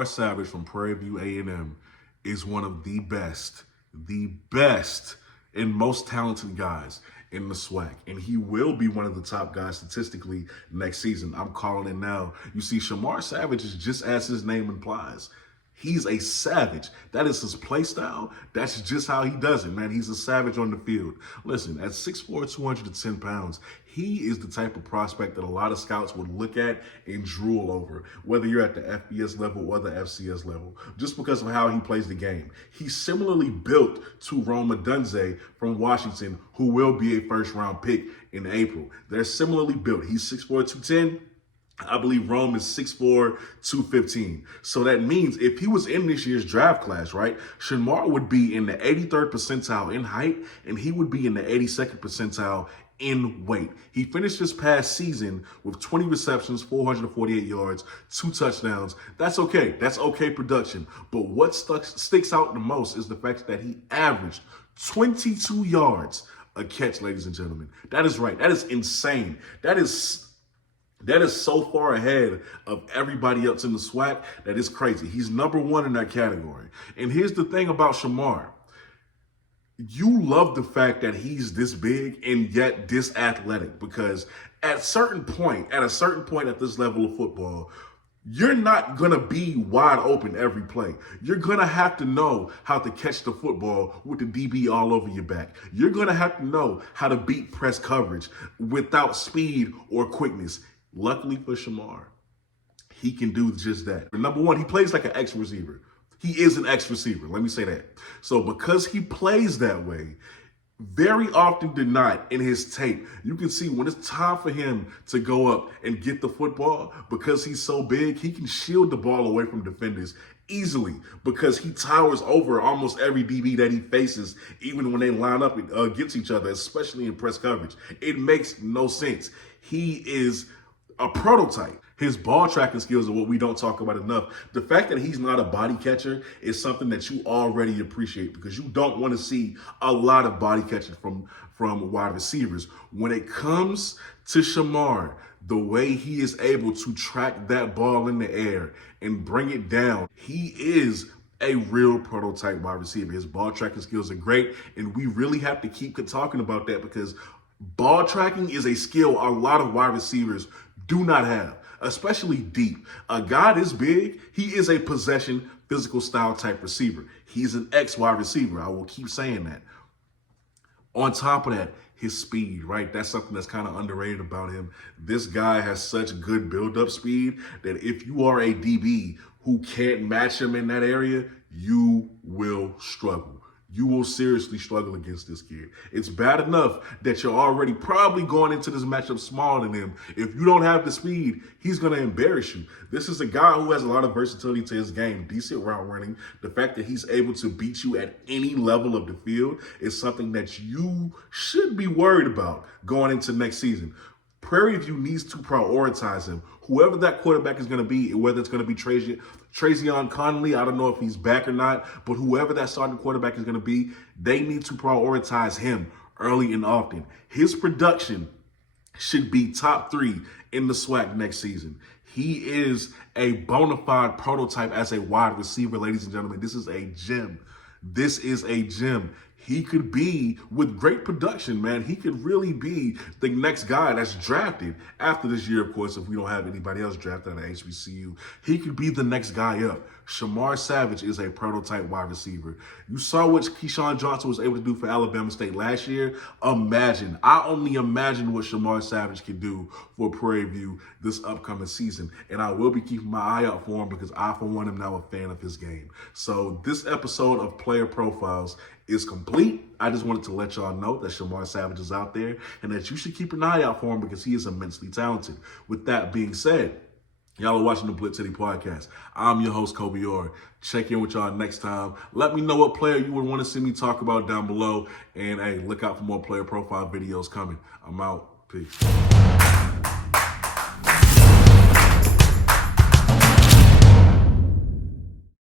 Shemar Savage from Prarie View A&M is one of the best and most talented guys in the SWAC. And he will be one of the top guys statistically next season. I'm calling it now. You see, Shemar Savage is just as his name implies. He's a savage. That is his play style. That's just how he does it, man. He's a savage on the field. Listen, at 6'4", 210 pounds, he is the type of prospect that a lot of scouts would look at and drool over, whether you're at the FBS level or the FCS level, just because of how he plays the game. He's similarly built to Rome Odunze from Washington, who will be a first-round pick in April. They're similarly built. He's 6'4", 210. I believe Rome is 6'4", 215. So that means if he was in this year's draft class, right, Shemar would be in the 83rd percentile in height, and he would be in the 82nd percentile in weight. He finished this past season with 20 receptions, 448 yards, 2 touchdowns. That's okay. That's okay production. But what sticks out the most is the fact that he averaged 22 yards a catch, ladies and gentlemen. That is right. That is insane. That is so far ahead of everybody else in the SWAC that is crazy. He's number one in that category. And here's the thing about Shemar. You love the fact that he's this big and yet this athletic, because at a certain point at this level of football, you're not going to be wide open every play. You're going to have to know how to catch the football with the DB all over your back. You're going to have to know how to beat press coverage without speed or quickness. Luckily for Shemar, he can do just that. Number one, he plays like an X receiver. He is an X receiver, let me say that. So because he plays that way, very often than not in his tape, you can see when it's time for him to go up and get the football, because he's so big, he can shield the ball away from defenders easily, because he towers over almost every DB that he faces, even when they line up against each other, especially in press coverage. It makes no sense. He is a prototype. His ball tracking skills are what we don't talk about enough. The fact that he's not a body catcher is something that you already appreciate, because you don't want to see a lot of body catching from wide receivers. When it comes to Shemar, the way he is able to track that ball in the air and bring it down, he is a real prototype wide receiver. His ball tracking skills are great, and we really have to keep talking about that, because ball tracking is a skill a lot of wide receivers do not have, especially deep. A guy this big, he is a possession, physical style type receiver. He's an X wide receiver. I will keep saying that. On top of that, his speed, right? That's something that's kind of underrated about him. This guy has such good build-up speed that if you are a DB who can't match him in that area, you will struggle. You will seriously struggle against this kid. It's bad enough that you're already probably going into this matchup smaller than him. If you don't have the speed, he's going to embarrass you. This is a guy who has a lot of versatility to his game, decent route running. The fact that he's able to beat you at any level of the field is something that you should be worried about going into next season. Prarie View needs to prioritize him. Whoever that quarterback is going to be, whether it's going to be Trazion Connolly, I don't know if he's back or not, but whoever that starting quarterback is going to be, they need to prioritize him early and often. His production should be top 3 in the SWAC next season. He is a bona fide prototype as a wide receiver, ladies and gentlemen. This is a gem. This is a gem. He could be, with great production, man, he could really be the next guy that's drafted after this year, of course, if we don't have anybody else drafted at HBCU. He could be the next guy up. Shemar Savage is a prototype wide receiver. You saw what Keyshawn Johnson was able to do for Alabama State last year. I only imagine what Shemar Savage can do for Prarie View this upcoming season. And I will be keeping my eye out for him, because I, for one, am now a fan of his game. So this episode of Player Profiles is complete. I just wanted to let y'all know that Shemar Savage is out there and that you should keep an eye out for him, because he is immensely talented. With that being said, y'all are watching the BlitzCity Podcast. I'm your host, Kobe Orr. Check in with y'all next time. Let me know what player you would want to see me talk about down below. And hey, look out for more player profile videos coming. I'm out. Peace.